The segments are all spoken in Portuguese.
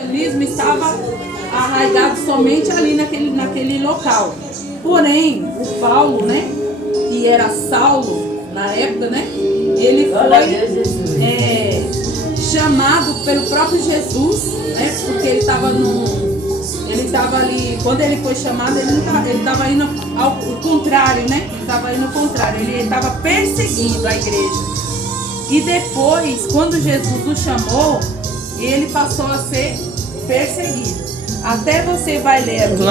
evangelismo estava arraigado somente ali naquele local. Porém, o Paulo, né, que era Saulo na época, né, ele foi chamado pelo próprio Jesus, né, porque ele estava ali, quando ele foi chamado, ele estava indo ao contrário, né, ele estava perseguindo a igreja. E depois, quando Jesus o chamou, ele passou a ser perseguido. Até você vai ler aqui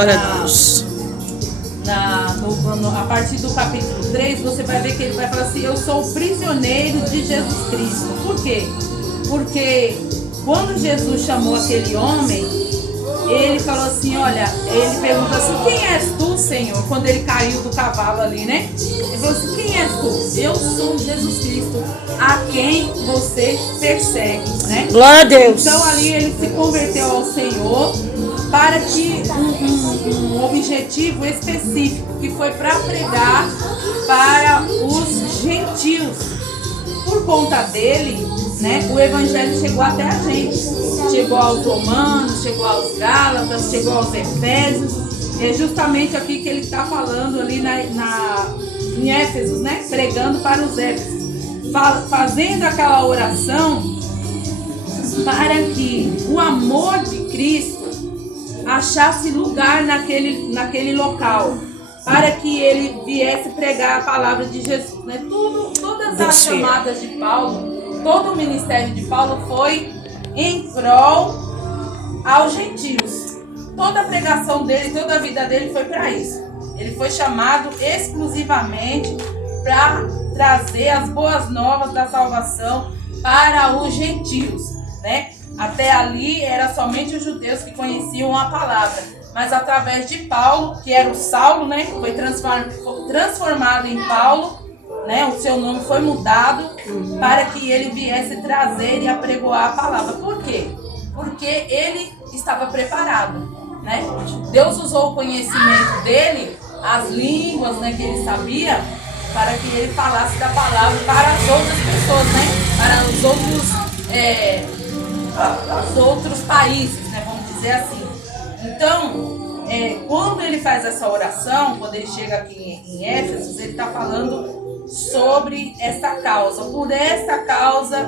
a partir do capítulo 3, você vai ver que ele vai falar assim: eu sou prisioneiro de Jesus Cristo. Por quê? Porque quando Jesus chamou aquele homem, ele falou assim, olha, ele perguntou assim: quem és tu, Senhor? Quando ele caiu do cavalo ali, né? Ele falou assim: quem és tu? Eu sou Jesus Cristo, a quem você persegue, né? Glória a Deus. Então ali ele se converteu ao Senhor para que um objetivo específico, que foi para pregar para os gentios. Por conta dele, né, o evangelho chegou até a gente. Chegou aos romanos, chegou aos gálatas, chegou aos efésios. É justamente aqui que ele está falando ali em Éfesos, né? Pregando para os Éfesos. Fazendo aquela oração para que o amor de Cristo achasse lugar naquele local, para que ele viesse pregar a palavra de Jesus, né? Todas as chamadas de Paulo, todo o ministério de Paulo foi em prol aos gentios. Toda a pregação dele, toda a vida dele foi para isso. Ele foi chamado exclusivamente para trazer as boas novas da salvação para os gentios, né? Até ali era somente os judeus que conheciam a palavra, mas através de Paulo, que era o Saulo, né, foi transformado em Paulo, né, o seu nome foi mudado para que ele viesse trazer e apregoar a palavra. Por quê? Porque ele estava preparado, né? Deus usou o conhecimento dele, as línguas, né, que ele sabia, para que ele falasse da palavra para as outras pessoas, né, para os outros países, né, vamos dizer assim. Então, quando ele faz essa oração, quando ele chega aqui em Éfesos, ele está falando sobre esta causa.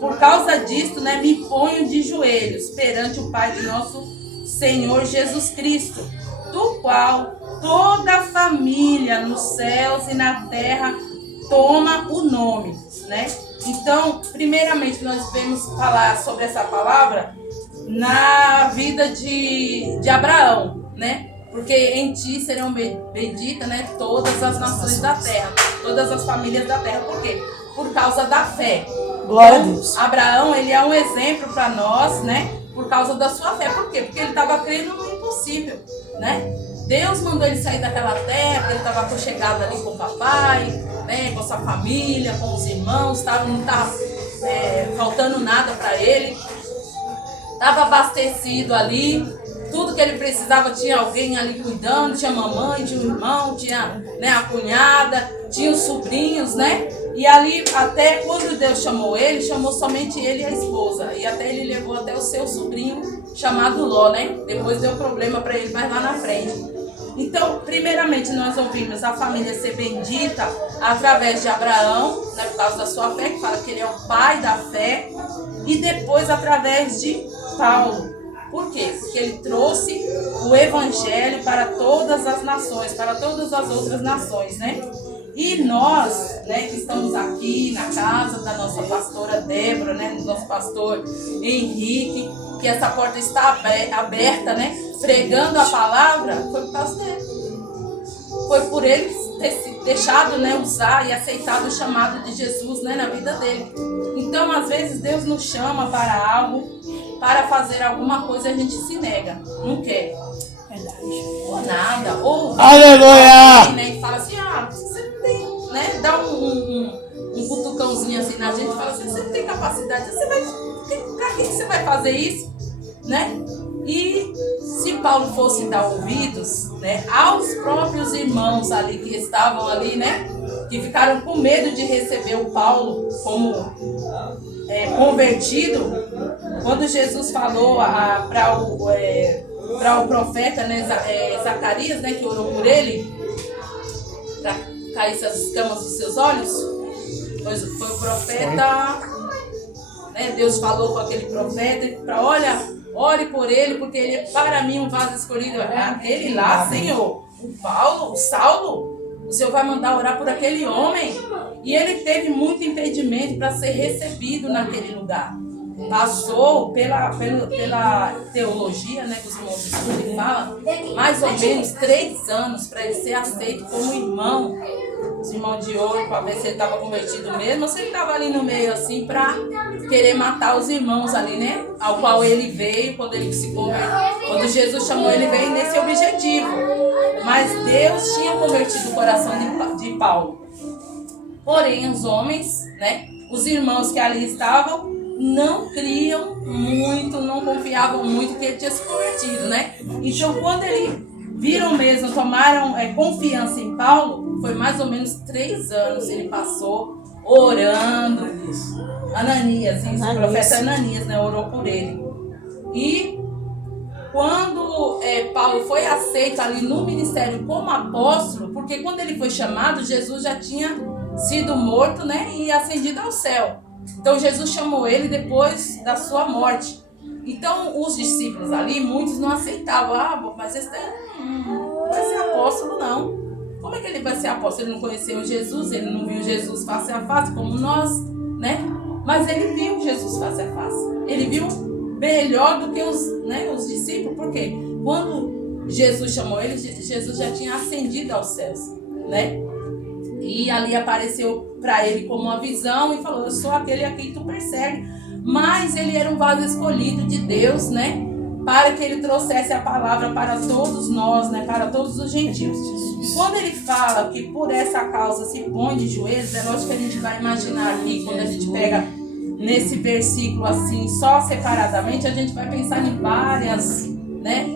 Por causa disto, né, me ponho de joelhos perante o Pai de nosso Senhor Jesus Cristo, do qual toda a família nos céus e na terra toma o nome, né? Então, primeiramente, nós devemos falar sobre essa palavra na vida de Abraão, né? Porque em ti serão benditas, né, todas as nações da terra, todas as famílias da terra. Por quê? Por causa da fé. Glória a Deus. Abraão, ele é um exemplo para nós, né? Por causa da sua fé. Por quê? Porque ele estava crendo no impossível, né? Deus mandou ele sair daquela terra, ele estava aconchegado ali com o papai, né, com a sua família, com os irmãos, não estava faltando nada para ele, estava abastecido ali, tudo que ele precisava tinha alguém ali cuidando, tinha mamãe, tinha um irmão, tinha, né, a cunhada, tinha os sobrinhos, né? E ali, até quando Deus chamou ele, chamou somente ele e a esposa. E até ele levou até o seu sobrinho, chamado Ló, né? Depois deu problema para ele mais lá na frente. Então, primeiramente, nós ouvimos a família ser bendita através de Abraão, né, por causa da sua fé, que fala que ele é o pai da fé. E depois através de Paulo. Por quê? Porque ele trouxe o evangelho para todas as nações, para todas as outras nações, né? E nós, né, que estamos aqui na casa da nossa pastora Débora, né, do nosso pastor Henrique, que essa porta está aberta, né, pregando a palavra, foi por causa dele. Foi por ele ter se deixado, né, usar e aceitado o chamado de Jesus, né, na vida dele. Então, às vezes, Deus nos chama para algo, para fazer alguma coisa, a gente se nega, não quer. Verdade. Ou nada, ou Aleluia! né, e fala assim, você não tem, né, dá um cutucãozinho assim na gente, fala assim, você não tem capacidade, pra que você vai fazer isso, né? E se Paulo fosse dar ouvidos, né, aos próprios irmãos ali que estavam ali, né, que ficaram com medo de receber o Paulo como convertido, Quando Jesus falou para o profeta, né, Zacarias, né, que orou por ele, para cair as escamas dos seus olhos, foi o profeta, né, Deus falou com aquele profeta para, olha, ore por ele, porque ele é para mim um vaso escolhido. Aquele lá, Senhor, o Saulo, o Senhor vai mandar orar por aquele homem. E ele teve muito impedimento para ser recebido naquele lugar. Passou pela teologia, né, que os irmãos estudam e falam, mais ou menos 3 anos para ele ser aceito como irmão. Os irmãos de ouro, para ver se ele estava convertido mesmo, ou se ele estava ali no meio assim para querer matar os irmãos ali, né? Ao qual ele veio quando ele se converteu. Quando Jesus chamou ele, veio nesse objetivo. Mas Deus tinha convertido o coração de Paulo. Porém, os homens, né, os irmãos que ali estavam, não criam muito, não confiavam muito que ele tinha se convertido, né? Então, quando eles viram mesmo, tomaram confiança em Paulo, foi mais ou menos 3 anos ele passou orando. Ananias, isso, o profeta Ananias, né, orou por ele. E quando Paulo foi aceito ali no ministério como apóstolo, porque quando ele foi chamado, Jesus já tinha sido morto, né, e ascendido ao céu. Então Jesus chamou ele depois da sua morte. Então os discípulos ali, muitos não aceitavam. Mas esse não vai ser apóstolo, não. Como é que ele vai ser apóstolo? Ele não conheceu Jesus, ele não viu Jesus face a face como nós, né? Mas ele viu Jesus face a face. Ele viu melhor do que os discípulos. Por quê? Quando Jesus chamou ele, Jesus já tinha ascendido aos céus, né? E ali apareceu para ele como uma visão e falou, eu sou aquele a quem tu persegue. Mas ele era um vaso escolhido de Deus, né? Para que ele trouxesse a palavra para todos nós, né? Para todos os gentios. E quando ele fala que por essa causa se põe de joelhos, é lógico que a gente vai imaginar aqui, quando a gente pega nesse versículo assim, só separadamente, a gente vai pensar em várias, né?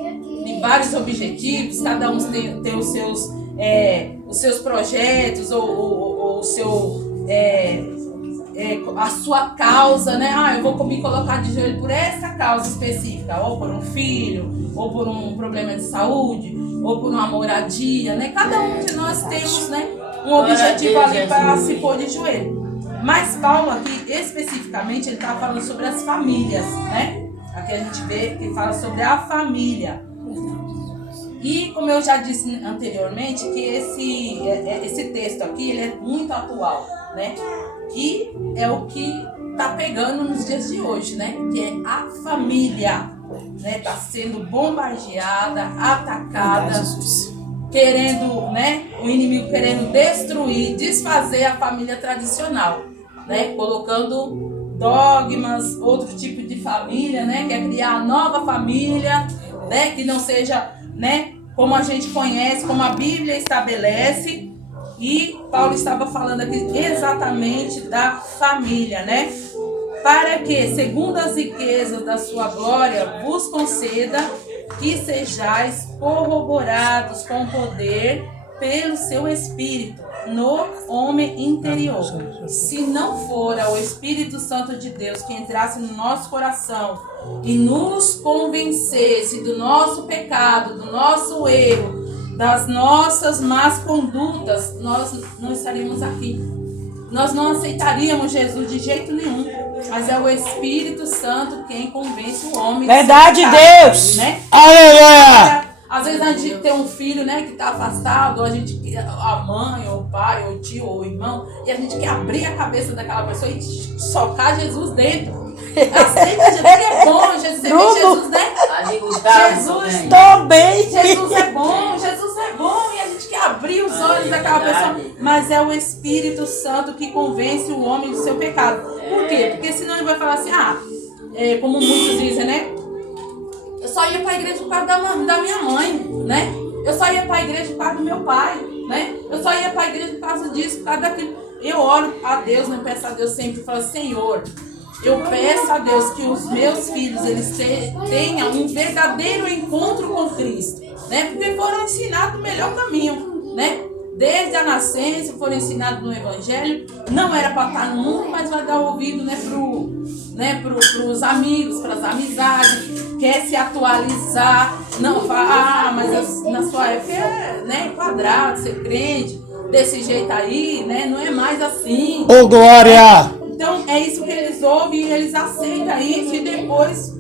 Em vários objetivos, cada um tem os seus projetos ou o seu... a sua causa, né? Eu vou me colocar de joelho por essa causa específica, ou por um filho, ou por um problema de saúde, ou por uma moradia, né? Cada um de nós temos, né, um objetivo ali para se pôr de joelho. Mas Paulo aqui, especificamente, ele estava falando sobre as famílias, né? Aqui a gente vê que fala sobre a família. E como eu já disse anteriormente, que esse texto aqui, ele é muito atual, né? Que é o que está pegando nos dias de hoje, né? Que é a família, né? Está sendo bombardeada, atacada, querendo, né? O inimigo querendo destruir, desfazer a família tradicional, né? Colocando dogmas, outro tipo de família, né? Quer criar a nova família, né? Que não seja, né? Como a gente conhece, como a Bíblia estabelece. E Paulo estava falando aqui exatamente da família, né? Para que, segundo as riquezas da sua glória, vos conceda que sejais corroborados com poder pelo seu Espírito no homem interior. Se não fora o Espírito Santo de Deus que entrasse no nosso coração e nos convencesse do nosso pecado, do nosso erro, das nossas más condutas, nós não estaríamos aqui. Nós não aceitaríamos Jesus de jeito nenhum. Mas é o Espírito Santo quem convence o homem. Verdade, Deus! Né? Aleluia! Às vezes a gente tem um filho, né, que está afastado, ou a mãe, ou o pai, ou o tio, ou o irmão, e a gente quer abrir a cabeça daquela pessoa e socar Jesus dentro. Aceita Jesus, que é bom, Jesus, né? Jesus também. Jesus é bom, e a gente quer abrir os olhos daquela pessoa, mas é o Espírito Santo que convence o homem do seu pecado. Por quê? Porque senão ele vai falar assim, como muitos dizem, né? Eu só ia para a igreja por causa da minha mãe, né? Eu só ia para a igreja por causa do meu pai, né? Eu só ia para a igreja por causa disso, por causa daquilo. Eu oro a Deus, né? Peço a Deus sempre, falo, Senhor, eu peço a Deus que os meus filhos, eles tenham um verdadeiro encontro com Cristo, né? Porque foram ensinados o melhor caminho, né? Desde a nascença foram ensinados no Evangelho. Não era para estar no mundo, mas vai dar ouvido, né, né, para os amigos, para as amizades, quer se atualizar, não fala, mas na sua época é, né, quadrado, ser crente, desse jeito aí, né, não é mais assim. Ô, glória! Então é isso que eles ouvem e eles aceitam isso e depois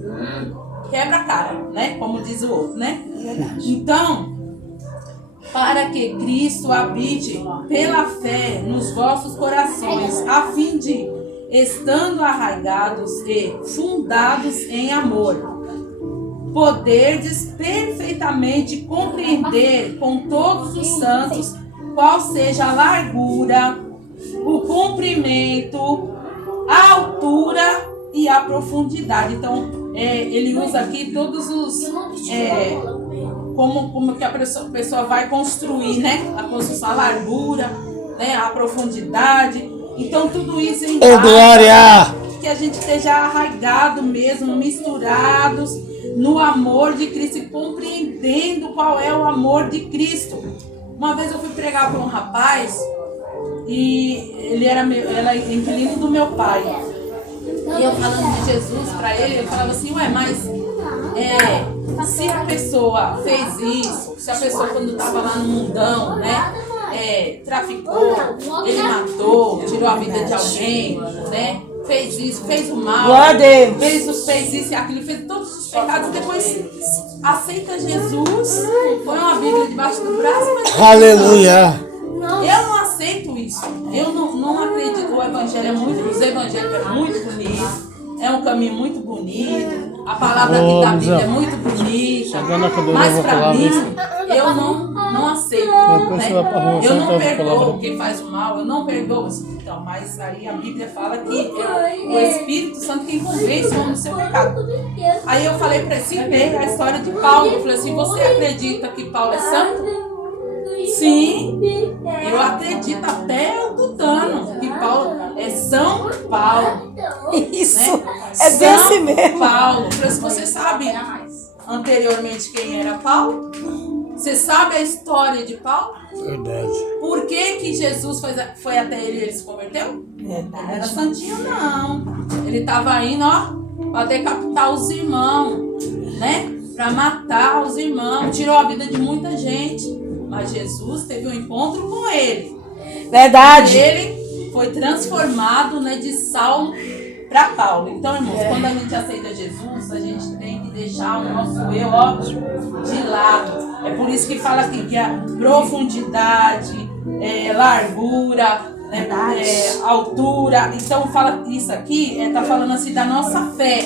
quebra a cara, né, como diz o outro, né? Então, para que Cristo habite pela fé nos vossos corações, a fim de, estando arraigados e fundados em amor, poderdes perfeitamente compreender com todos os santos qual seja a largura, o comprimento, a altura e a profundidade. Então, ele usa aqui todos os... como que a pessoa vai construir, né? A construção, a largura, né? A profundidade. Então, tudo isso em glória! Que a gente esteja arraigado mesmo, misturados no amor de Cristo e compreendendo qual é o amor de Cristo. Uma vez eu fui pregar para um rapaz e ele era inquilino do meu pai. E eu falando de Jesus para ele, ele falava assim, ué, mas se a pessoa fez isso, se a pessoa quando estava lá no mundão, né, traficou, ele matou, tirou a vida de alguém, né, fez isso, fez o mal, fez isso e aquilo, fez todos os pecados, depois aceita Jesus, põe uma Bíblia debaixo do braço, mas aleluia! Eu não aceito isso. Eu não acredito. Os evangélicos é muito bonito. É um caminho muito bonito. A palavra aqui da Bíblia é muito bonita. Mas para mim, eu não aceito. Né? Eu não perdoo quem faz o mal. Eu não perdoo. Então, mas aí a Bíblia fala que é o Espírito Santo quem convence o homem do seu pecado. Aí eu falei para ele a história de Paulo. Eu falei assim, você acredita que Paulo é santo? Sim, eu acredito até o tutano que Paulo é São Paulo. Isso, né? é desse mesmo. Paulo. Se você sabe anteriormente quem era Paulo, você sabe a história de Paulo? Verdade. Por que Jesus foi até ele e ele se converteu? Ele não era santinho, não. Ele estava indo, ó, para decapitar os irmãos, né? Para matar os irmãos. Tirou a vida de muita gente. Mas Jesus teve um encontro com ele. Verdade. E ele foi transformado, né, de Saulo para Paulo. Então, irmãos, quando a gente aceita Jesus, a gente tem que deixar o nosso eu, ó, de lado. É por isso que fala aqui que a profundidade, largura, altura. Então, fala isso aqui, tá falando assim da nossa fé,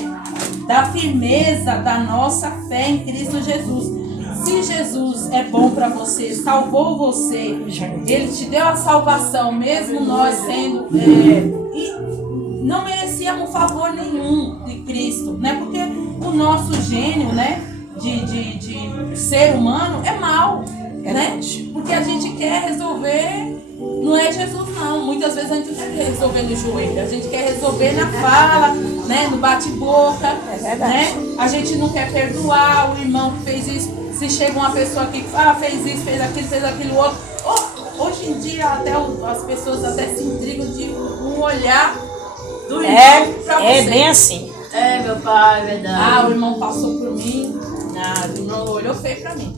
da firmeza da nossa fé em Cristo Jesus. Se Jesus é bom para você, salvou você, Ele te deu a salvação, mesmo nós sendo... e não merecíamos favor nenhum de Cristo, né? Porque o nosso gênio, né, de ser humano é mau, né? Porque a gente quer resolver... Não é Jesus, não. Muitas vezes a gente não quer resolver no joelho. A gente quer resolver na fala, né? No bate-boca. Né? A gente não quer perdoar o irmão que fez isso. Se chega uma pessoa que fez isso, fez aquilo outro. Hoje em dia até as pessoas até se intrigam de um olhar do irmão pra você. É bem assim. É, meu pai, é verdade. O irmão passou por mim. O irmão olhou feio pra mim.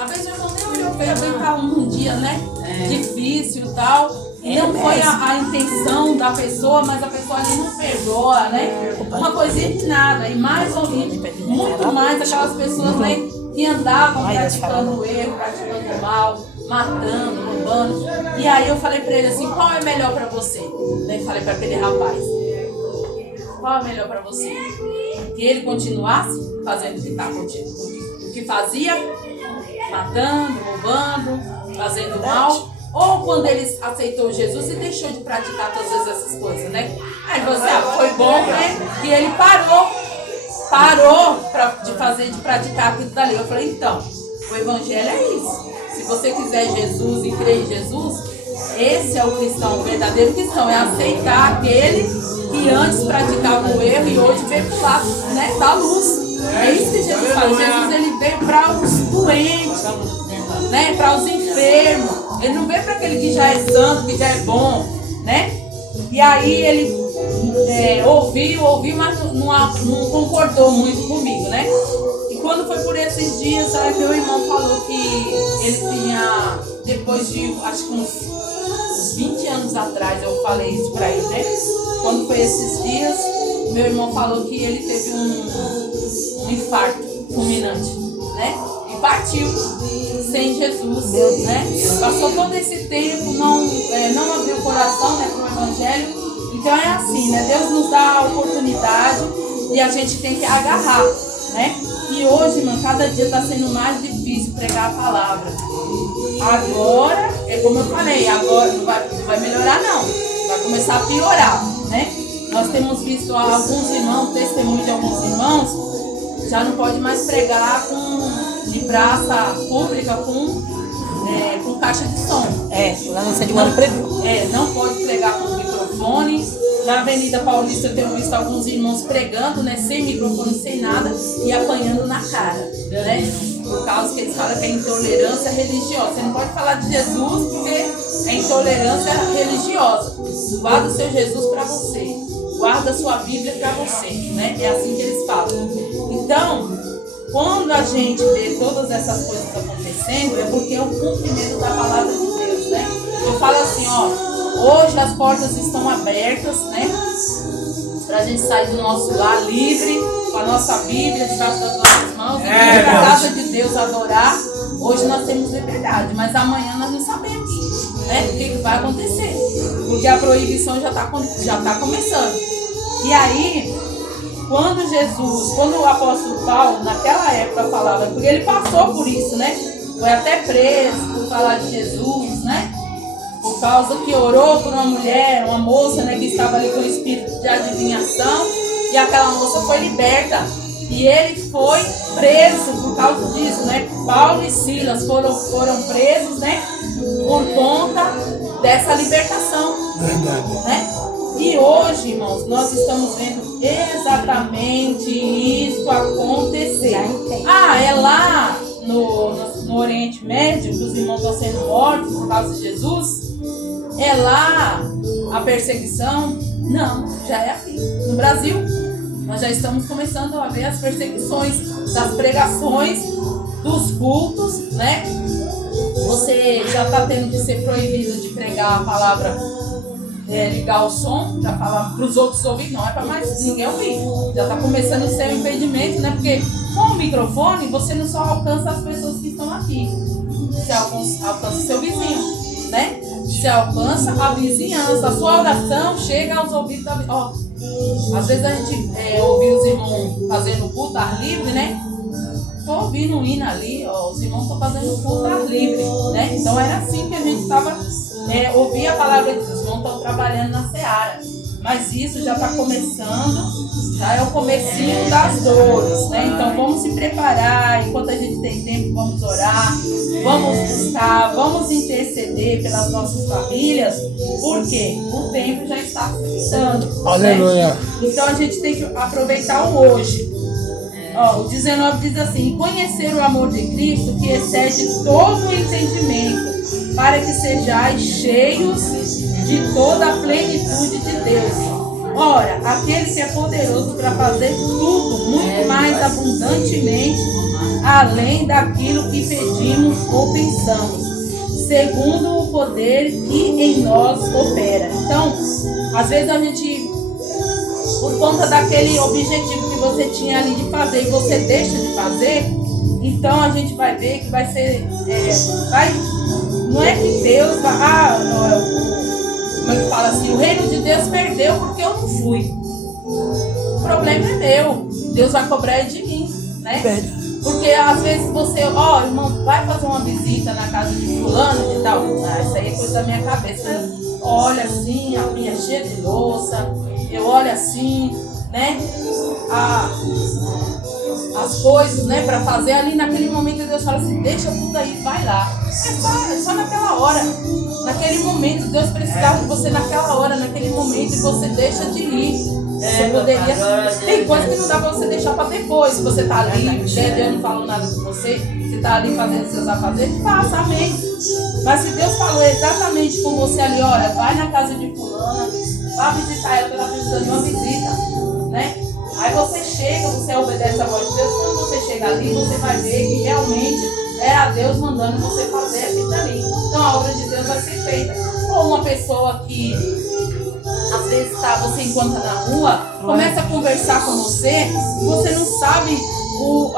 Às vezes o irmão nem olhou feio, às vezes tá um dia, né? Difícil e tal. E não foi a intenção da pessoa, mas a pessoa ali não perdoa, né? Uma coisinha de nada. E mais ou menos, muito mais aquelas pessoas, né, que andavam praticando o erro, praticando o mal, matando, roubando. E aí eu falei pra ele assim, qual é melhor pra você? Daí falei pra aquele rapaz, qual é melhor pra você? Que ele continuasse fazendo o que fazia, matando, roubando, fazendo mal, ou quando ele aceitou Jesus e deixou de praticar todas essas coisas, né? Aí você, foi bom, né? E ele parou de praticar aquilo dali. Eu falei, então, o evangelho é isso. Se você quiser Jesus e crer em Jesus, esse é o cristão, o verdadeiro cristão, é aceitar aquele que antes praticava o erro e hoje veio para o lado, né, da luz. É isso que Jesus faz. Jesus, ele veio para os doentes, né, para os enfermos. Ele não veio para aquele que já é santo, que já é bom, né? E aí ele ouviu, mas não concordou muito comigo, né? E quando foi por esses dias, aí meu irmão falou que ele tinha, depois de, acho que uns 20 anos atrás, eu falei isso pra ele, né? Quando foi esses dias, meu irmão falou que ele teve um infarto fulminante, né? E partiu sem Jesus, né? Passou todo esse tempo, não abriu o coração, né, para o Evangelho. Então é assim, né? Deus nos dá a oportunidade e a gente tem que agarrar, né? E hoje, mano, cada dia está sendo mais difícil pregar a palavra. Agora, é como eu falei, agora não vai melhorar não, vai começar a piorar, né? Nós temos visto alguns irmãos, testemunho de alguns irmãos, já não pode mais pregar de praça pública com caixa de som. Lá no centro de Mano Preview. Não pode pregar com microfone. Na Avenida Paulista eu tenho visto alguns irmãos pregando, né, sem microfone, sem nada, e apanhando na cara, né? Por causa que eles falam que é intolerância religiosa. Você não pode falar de Jesus porque é intolerância religiosa. Guarda o seu Jesus para você. Guarda a sua Bíblia para você, né? É assim que eles falam. Então, quando a gente vê todas essas coisas acontecendo, é porque é o cumprimento da palavra de Deus, né? Eu falo assim, hoje as portas estão abertas, né? Pra gente sair do nosso lar livre, com a nossa Bíblia debaixo das nossas mãos, e ir pra casa de Deus adorar. Hoje nós temos liberdade, mas amanhã nós não sabemos, né? O que vai acontecer. Porque a proibição já tá começando. E aí, quando o apóstolo Paulo, naquela época, falava, porque ele passou por isso, né? Foi até preso por falar de Jesus, né? Por causa que orou por uma mulher, uma moça, né, que estava ali com o espírito de adivinhação, e aquela moça foi liberta. E ele foi preso por causa disso, né? Paulo e Silas foram presos, né? Por conta dessa libertação. Verdade. Né? E hoje, irmãos, nós estamos vendo exatamente isso acontecer. É lá no Oriente Médio que os irmãos estão sendo mortos por causa de Jesus? É lá a perseguição? Não, já é aqui. No Brasil, nós já estamos começando a ver as perseguições das pregações, dos cultos, né? Você já está tendo que ser proibido de pregar a palavra, ligar o som, para falar para os outros ouvir, não é para mais ninguém ouvir. Já está começando a ser um impedimento, né? Porque com o microfone você não só alcança as pessoas que estão aqui, você alcança o seu vizinho, né? Você alcança a vizinhança, a sua oração chega aos ouvidos da vizinhança. Às vezes a gente ouve os irmãos fazendo culto ar livre, né? Estou ouvindo um hino ali, os irmãos estão fazendo culto ar livre, né? Então era assim que a gente estava, ouvia a palavra de Deus, os irmãos estão trabalhando na seara. Mas isso já está começando, já é o comecinho das dores, né? Então vamos se preparar, enquanto a gente tem tempo, vamos orar, vamos buscar, vamos interceder pelas nossas famílias, porque o tempo já está findando. Aleluia. Né? Então a gente tem que aproveitar o hoje. O 19 diz assim: conhecer o amor de Cristo que excede todo o entendimento, para que sejais cheios de toda a plenitude de Deus. Ora, aquele que é poderoso para fazer tudo muito mais abundantemente, além daquilo que pedimos ou pensamos, segundo o poder que em nós opera. Então, às vezes a gente, por conta daquele objetivo que você tinha ali de fazer e você deixa de fazer, então a gente vai ver que vai ser, não é que Deus vai, como é que fala assim, o reino de Deus perdeu porque eu não fui. O problema é meu, Deus vai cobrar de mim, né? Porque às vezes você, irmão, vai fazer uma visita na casa de fulano de tal, isso aí é coisa da minha cabeça. Eu olho assim, a minha cheia de louça, eu olho assim, né? As coisas, né, para fazer ali naquele momento. Deus fala assim: deixa tudo aí, vai lá. É só naquela hora, naquele momento. Deus precisava de você naquela hora, naquele momento, e você deixa de ir. Você poderia. Tem coisa que não dá pra você deixar pra depois. Se você tá ali, Deus não falou nada com você, você tá ali fazendo seus afazeres, faça, amém. Mas se Deus falou exatamente com você ali: olha, vai na casa de fulana, vá visitar ela, porque ela precisa de uma visita, né? Aí você chega, você obedece a voz de Deus. Quando você chega ali, você vai ver que realmente era Deus mandando você fazer aquilo ali. Então a obra de Deus vai ser feita. Ou uma pessoa que às vezes você encontra na rua, começa a conversar com você, e você não sabe o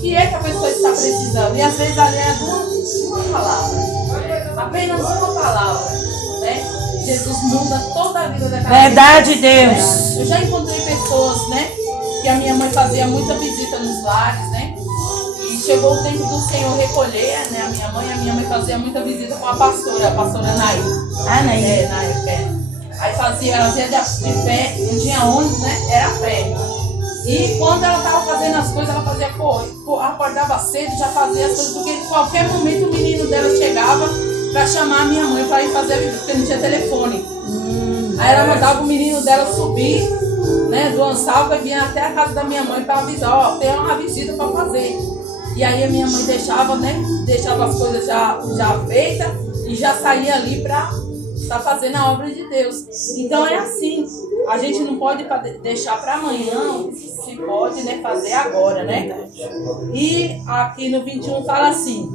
que é que a pessoa está precisando. E às vezes ali é uma palavra, apenas uma palavra, né? Jesus muda toda a vida daquela Verdade, pessoa. Deus. Eu já encontrei pessoas, né? Que a minha mãe fazia muita visita nos lares, né? E chegou o tempo do Senhor recolher, né? A minha mãe fazia muita visita com a pastora Nair. Ah, Nair. Nair. Aí ela fazia de pé, não tinha ônibus, né? Era a pé. E quando ela estava fazendo as coisas, ela fazia, acordava cedo, já fazia as coisas, porque em qualquer momento o menino dela chegava para chamar a minha mãe para ir fazer a visita, porque não tinha telefone. Aí ela mandava o menino dela subir, né, do Ansalva e vinha até a casa da minha mãe para avisar, tem uma visita para fazer. E aí a minha mãe deixava, né, deixava as coisas já feitas e já saía ali para estar fazendo a obra de Deus. Então é assim, a gente não pode deixar para amanhã, se pode, né, fazer agora, né? E aqui no 21 fala assim: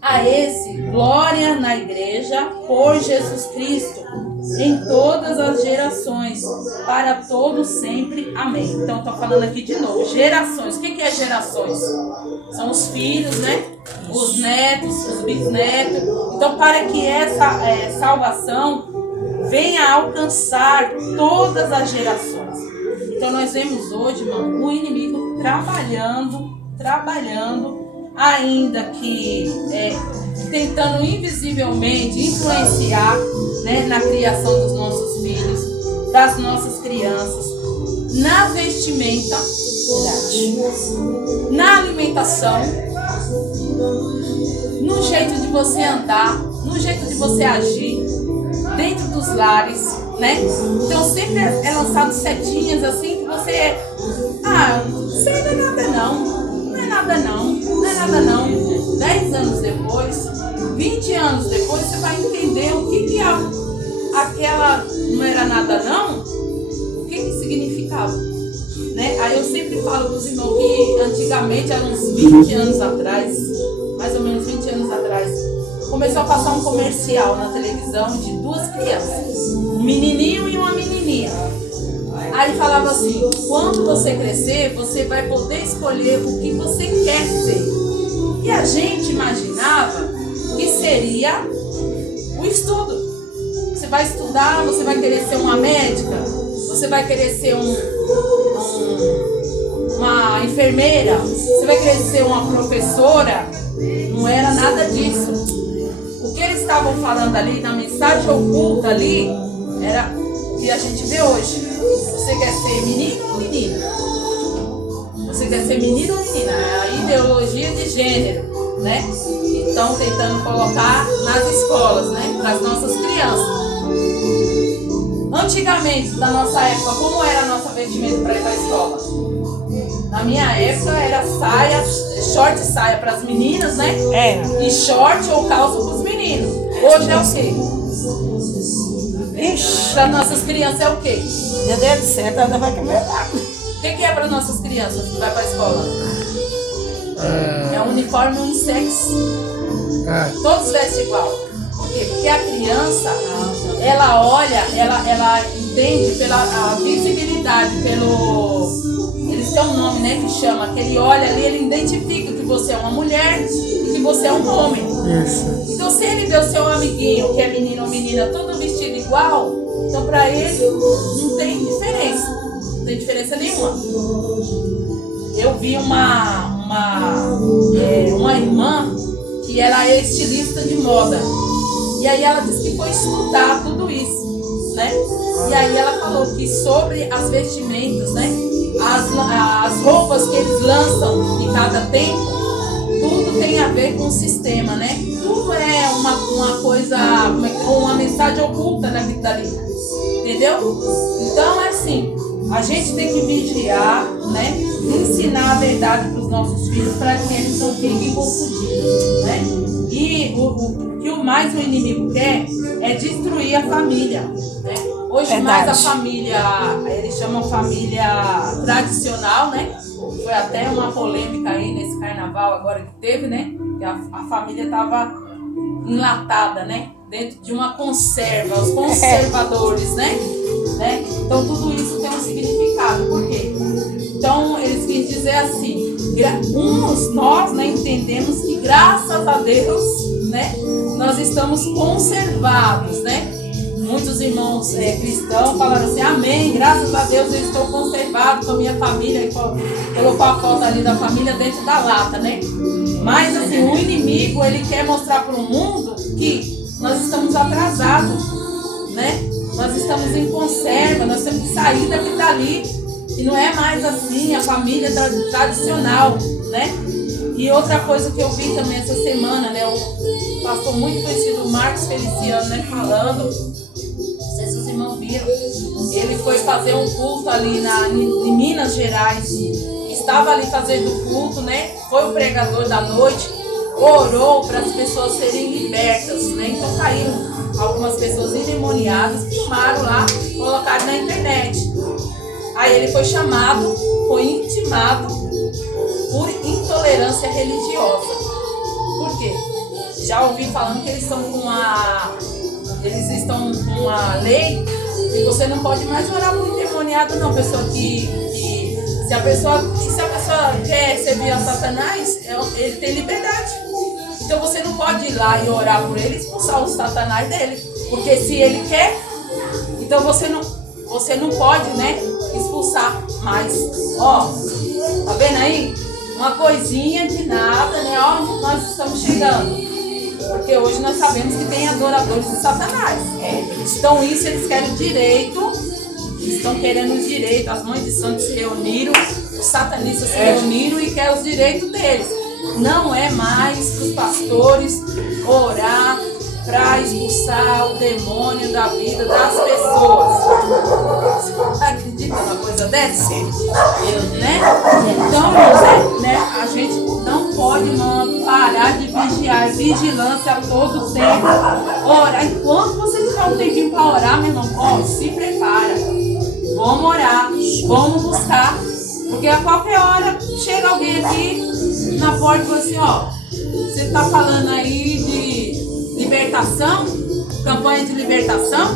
a esse, glória na igreja por Jesus Cristo, em todas as gerações, para todos sempre. Amém. Então, estou falando aqui de novo. Gerações. O que é gerações? São os filhos, né? Os netos, os bisnetos. Então, para que essa salvação venha a alcançar todas as gerações. Então, nós vemos hoje, irmão, o inimigo trabalhando, ainda que tentando invisivelmente influenciar, né, na criação dos nossos filhos, das nossas crianças, na vestimenta, na alimentação, no jeito de você andar, no jeito de você agir dentro dos lares, né? Então sempre é lançado setinhas assim que você isso aí não é nada não. 10 anos depois, 20 anos depois, você vai entender o que aquela não era nada não, o que significava, né? Aí eu sempre falo para os irmãos que antigamente, há uns 20 anos atrás, mais ou menos 20 anos atrás, começou a passar um comercial na televisão de duas crianças, um menininho e uma menininha. Aí falava assim: quando você crescer, você vai poder escolher o que você quer ser. E a gente imaginava que seria o estudo. Você vai estudar, você vai querer ser uma médica, você vai querer ser uma enfermeira, você vai querer ser uma professora. Não era nada disso. O que eles estavam falando ali, na mensagem oculta ali, era o que a gente vê hoje. Você quer ser menino ou menina? Você quer ser menino ou menina? É a ideologia de gênero, né? Estão tentando colocar nas escolas, né? Para as nossas crianças. Antigamente, da nossa época, como era a nossa vestimenta para ir para a escola? Na minha época era saia, short e saia para as meninas, né? E short ou calça para os meninos. Hoje é o quê? Para nossas crianças é o quê? Meu Deus do céu, ainda vai comer. O que é para nossas crianças que vai para a escola? É um uniforme unissex. Todos vestem igual. Por quê? Porque a criança, ela olha, ela entende pela visibilidade, eles têm um nome, né, que chama, que ele olha ali, ele identifica que você é uma mulher e que você é um homem. Isso. Então se ele vê o seu amiguinho, que é menino ou menina, todo vestido igual, então para ele não tem diferença. Não tem diferença nenhuma. Eu vi uma irmã que ela é estilista de moda. E aí ela disse que foi estudar tudo isso, né? E aí ela falou que sobre as vestimentas, né? As roupas que eles lançam em cada tempo, tudo tem a ver com o sistema, né? Tudo é uma coisa, uma mensagem oculta na vida dali. Entendeu? Então é assim, a gente tem que vigiar, né? Ensinar a verdade para os nossos filhos para que eles não fiquem confundidos, né? E o que mais o inimigo quer é destruir a família, né? Hoje mais a família, eles chamam família tradicional, né? Foi até uma polêmica aí nesse carnaval agora que teve, né? Que a família estava enlatada, né? Dentro de uma conserva, os conservadores, né? Então tudo isso tem um significado. Por quê? Então eles quis dizer assim, nós, né, entendemos que graças a Deus, né, nós estamos conservados, né? Muitos irmãos cristãos falaram assim, amém, graças a Deus eu estou conservado com a minha família, e colocou a foto ali da família dentro da lata, né? Mas assim, o inimigo, ele quer mostrar para o mundo que nós estamos atrasados, né? Nós estamos em conserva, nós temos que sair dali, e não é mais assim, a família tradicional, né? E outra coisa que eu vi também essa semana, né? O pastor muito conhecido, Marcos Feliciano, né? Falando, não sei se os irmãos viram, ele foi fazer um culto ali em Minas Gerais, estava ali fazendo culto, né? Foi o pregador da noite, orou para as pessoas serem libertas, né? Então caíram algumas pessoas endemoniadas, filmaram lá, colocaram na internet. Aí ele foi chamado, foi intimado por intolerância religiosa. Por quê? Já ouvi falando que eles estão com uma lei que você não pode mais orar por endemoniado, não. Pessoa se a pessoa quer servir a Satanás, ele tem liberdade. Então você não pode ir lá e orar por ele e expulsar o Satanás dele. Porque se ele quer, então você não pode, né, expulsar mais. Ó, tá vendo aí? Uma coisinha de nada, né? Onde nós estamos chegando. Porque hoje nós sabemos que tem adoradores de Satanás. Então isso eles querem direito, estão querendo os direitos, as mães de santo se reuniram, os satanistas se reuniram e querem os direitos deles. Não é mais para os pastores orar para expulsar o demônio da vida das pessoas. Você acredita numa coisa dessa? Né? Então, né, a gente não pode parar de vigiar, vigilância a todo tempo. Ora, enquanto você tiver um tempinho para orar, meu irmão, se prepara. Vamos orar, vamos buscar. Porque a qualquer hora chega alguém aqui na porta e fala assim, você está falando aí de libertação? Campanha de libertação?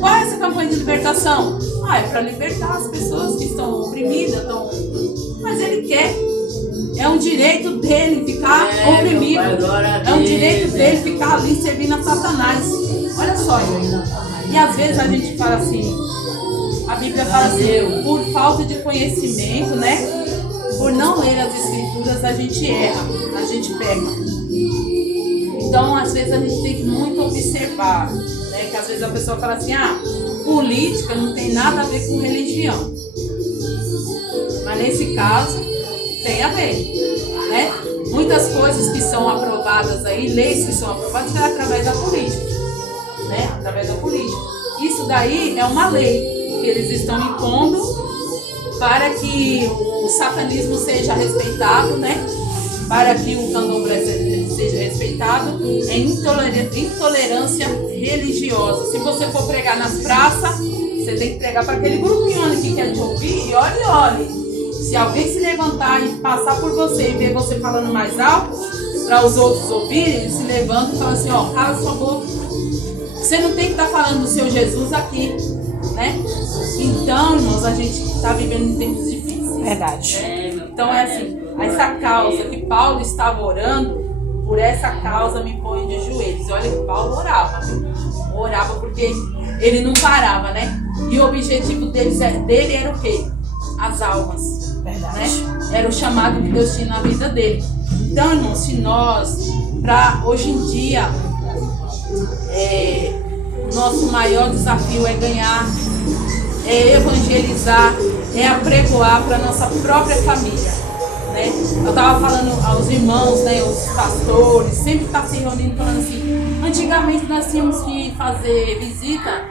Qual é essa campanha de libertação? É para libertar as pessoas que estão oprimidas. Mas ele quer. É um direito dele ficar oprimido. É um direito dele ficar ali servindo a Satanás. Olha só, e às vezes a gente fala assim, a Bíblia fala assim, por falta de conhecimento, né? Por não ler as escrituras, a gente erra, a gente peca. Então, às vezes, a gente tem que muito observar, né? Que às vezes a pessoa fala assim, política não tem nada a ver com religião. Mas nesse caso, tem a ver, né? Muitas coisas que são aprovadas aí, leis que são aprovadas, é através da política, né? Através da política. Isso daí é uma lei que eles estão impondo para que o satanismo seja respeitado, né? Para que o candomblé seja respeitado, é intolerância religiosa. Se você for pregar nas praças, você tem que pregar para aquele grupinho ali que quer te ouvir e olhe. Se alguém se levantar e passar por você e ver você falando mais alto, para os outros ouvirem, eles se levantam e falam assim, cala sua boca. Você não tem que estar falando do seu Jesus aqui, né? Então, irmãos, a gente está vivendo em tempos difíceis. Verdade. Então é assim, essa causa que Paulo estava orando, por essa causa me põe de joelhos. Olha que Paulo orava porque ele não parava, né? E o objetivo dele era o quê? As almas. Verdade. Né? Era o chamado que Deus tinha na vida dele. Então, irmãos, se nós, hoje em dia, nosso maior desafio é ganhar, é evangelizar, é apregoar para a nossa própria família, né? Eu estava falando aos irmãos, né, os pastores, sempre está se reunindo falando assim, antigamente nós tínhamos que fazer visita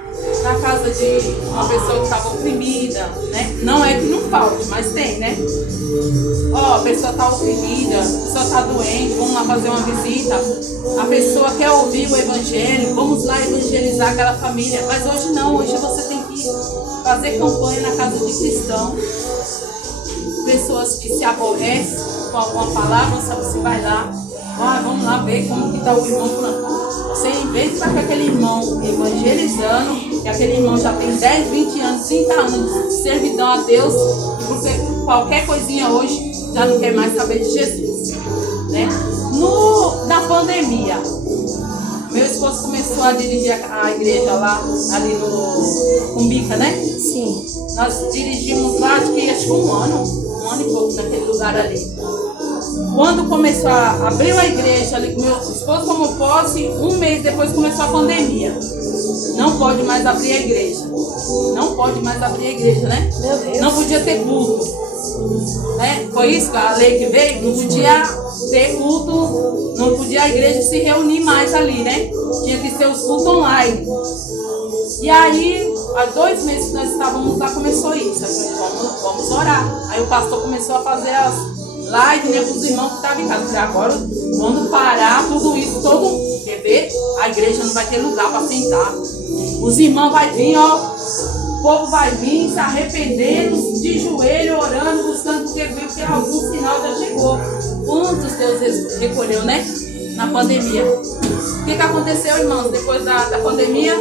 na casa de uma pessoa que estava oprimida, né? Não é que não falte, mas tem, né? Ó, a pessoa está oprimida, a pessoa está doente, vamos lá fazer uma visita. A pessoa quer ouvir o evangelho, vamos lá evangelizar aquela família. Mas hoje não, hoje você tem que fazer campanha na casa de cristão. Pessoas que se aborrecem com alguma palavra, você vai lá, vamos lá ver como que está o irmão falando. Você, em vez de estar com aquele irmão evangelizando, que aquele irmão já tem 10, 20 anos, 30 anos de servidão a Deus, porque qualquer coisinha hoje já não quer mais saber de Jesus, né? Na pandemia, meu esposo começou a dirigir a igreja lá, ali no Cumbica, né? Sim. Nós dirigimos lá, acho que um ano e pouco naquele lugar ali. Quando começou a abrir a igreja ali, meu esposo tomou posse, um mês depois começou a pandemia. Não pode mais abrir a igreja. Não pode mais abrir a igreja, né? Meu Deus. Não podia ter culto. Né? Foi isso a lei que veio? Não podia ter culto, não podia a igreja se reunir mais ali, né? Tinha que ser os cultos online. E aí, há 2 meses que nós estávamos lá, começou isso. Aí eu falei, vamos orar. Aí o pastor começou a fazer as lives, né, para os irmãos que estavam em casa. Eu falei, agora, quando parar tudo isso, quer ver? A igreja não vai ter lugar para sentar. Os irmãos vão vir, ó. O povo vai vir se arrependendo, de joelho, orando, buscando, porque viu que algum sinal já chegou. Quantos Deus recolheu, né? Na pandemia. O que aconteceu, irmãos? Depois da pandemia,